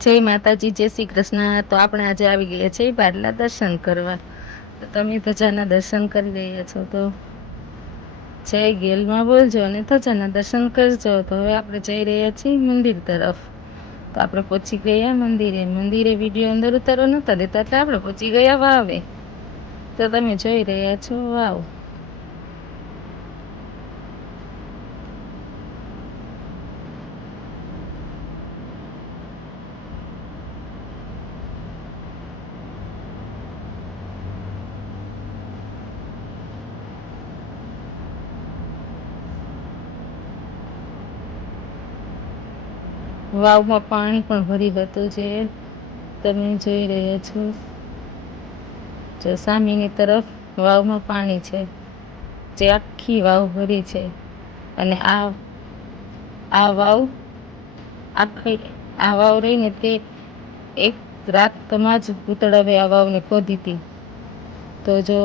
જય માતાજી, જય શ્રી કૃષ્ણ. તો આપણે આજે આવી ગયા છીએ ભાડલા દર્શન કરવા. તો તમે ધજાના દર્શન કરી રહ્યા છો તો જય ગેલમાં બોલજો અને ધજાના દર્શન કરજો. તો હવે આપણે જઈ રહ્યા છીએ મંદિર તરફ. તો આપણે પહોંચી ગયા મંદિરે વિડીયો અંદર ઉતારવા નહોતા દેતા એટલે આપણે પહોંચી ગયા વાવે. તો તમે જોઈ રહ્યા છો વાવ. વાવમાં પાણી પણ ભરી હતું જે તમે જોઈ રહ્યા છો. જો સામેની તરફ વાવમાં પાણી છે જે આખી વાવ ભરી છે. અને આ વાવ આખી આ વાવ રહીને તે એક રાતમાં જ પૂતળાવે આ વાવને ખોદી હતી. તો જો